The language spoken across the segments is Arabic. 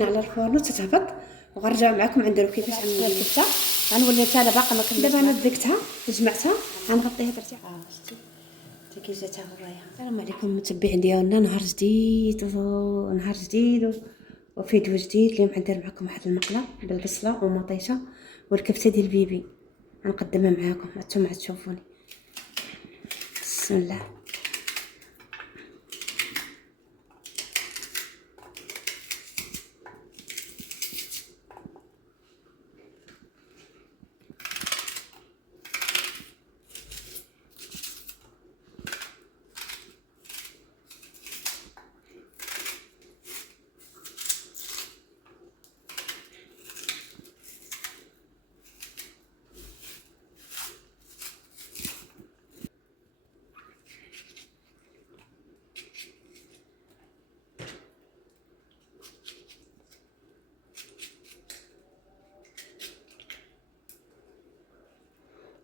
على الفرن تتهبط وغنرجع معكم غنديرو كيفاش غندير الكبته. غنولي حتى باقا ما كملتش. دابا انا دقتها جمعتها غنغطيها درتي شتي حتى كي جات هاهي. السلام عليكم المتبعين ديالنا، نهار جديد وفيديو جديد. اليوم غندير معكم واحد المقله بالبصله ومطيشه والكبته ديال بيبي غنقدمها معكم. هانتوما تشوفوني. بسم الله.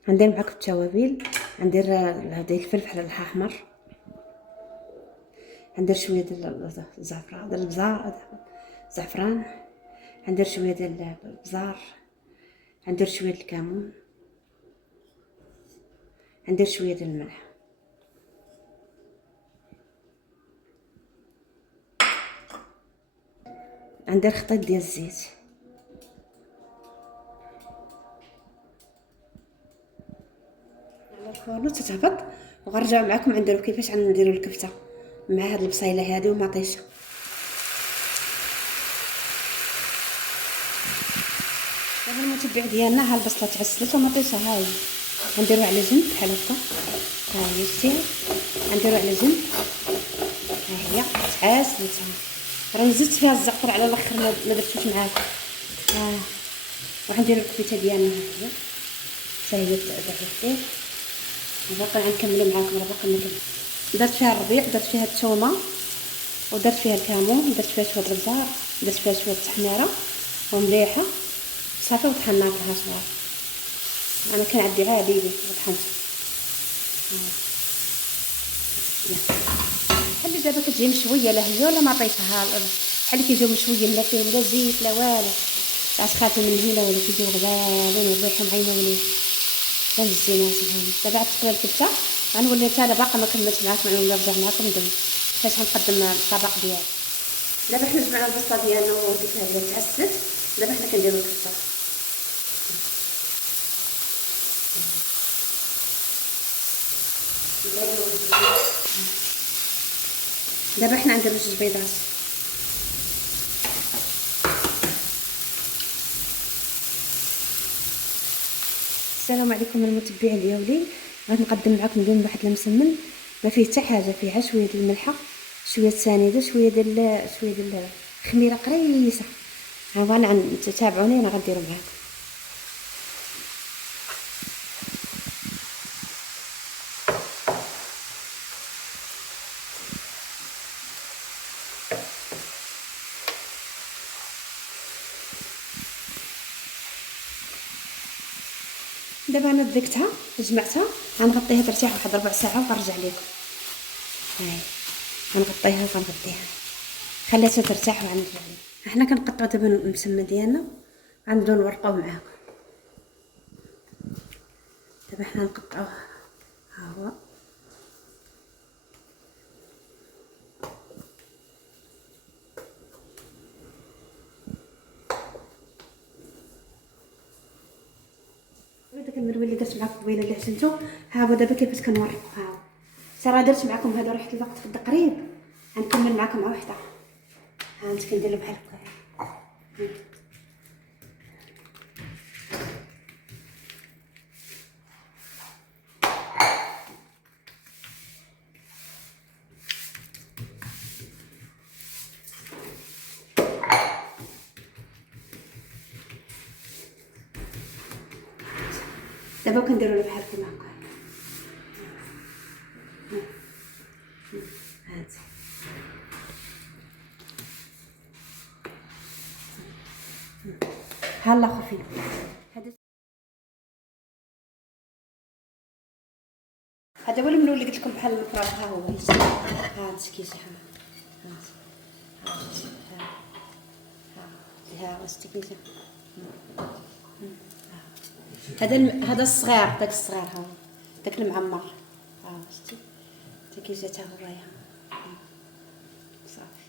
غندير معكم التوابل. غندير هذا الفلفل الاحمر، غندير شويه ديال الزعفران ديال الزعفران، غندير شويه ديال البزار، غندير شويه الكمون، غندير شويه ديال الملح، غندير خطيط ديال الزيت. على الفرن تتهبط وغنرجع معكم غنديرو كيفاش غنديرو الكفته مع هاد البصيله هادي ومطيشه. دابا المتبع ديالنا ها البصله تعسلت ومطيشه ها هي غنديروها على جنب بحال هكا. ها هي شتي غنديروها على جنب. ها هي تعسلت. راني زدت فيها الزعتر على الاخر ما درتوش معاكم. ها وغندير الكفته ديالنا ها هي حتى هي دابا وباقي غنكملو معاكم. راه باقي مكمل. درت فيها الربيع، درت فيها الثومه ودرت فيها الكمون، درت فيها شويه البزار، درت فيها شويه التحميره ومليحه صافي وطحناتها صغار. انا كنعدي عادي طحنت. بحال دابا كتجي مشويه لا هي ولا ما عطيتها بحال كيجيو مشويين لا فيهم لا زيت لا والو. عاد خافوا من هنا ولا كيجيو غزالين وريحهم عينوني كان الزينات هاني. دابا عاد تقلى الكبته غنولي حتى انا باقا ما كملتش معاكم، غنولي نرجع معاكم ندوز فاش غنقدم الطبق ديالي. دابا حنا جمعنا البصله ديالنا وديكها هي تعسلت. دابا حنا كنديرو الكبته. دابا حنا نديرو جوج بيضات. السلام عليكم المتبعين ديالي. غنقدم معكم اليوم واحد المسمن ما فيه حتى حاجه، فيها شويه ديال الملحه، شويه سنيده، شويه ديال خميره قريصه. ها تتابعوني انا غنديرو معاكم. دابا انا دقتها جمعتها غنغطيها ترتاح واحد ربع ساعه وغنرجع لكم. هاي غنغطيها وغنغطيها خليتها ترتاح وغنرجع لكم. حنا كنقطعوا دابا المسمن ديالنا غنبداو نورقوه معاكم. دابا حنا نقطعوه ها هو. داك المروي اللي درت معكم قبيله اللي حسنتو ها هو. دابا كيفاش كنورقو ها هو. صراحه درت معكم هذا ريحه الوقت في التقريب. غنكمل معكم مع وحده. ها انت كندير بحال هكا. دابا كنديروا بحال هكا. هانت هلا خفيف. هذا هو المنول اللي قلت لكم بحال المفرغ. ها هو هانت كيجي. هانت ها شتي كيجي. هذا الصغير، داك الصغير ها هو داك المعمر. شتي حتى كيجي حتى هو. صافي.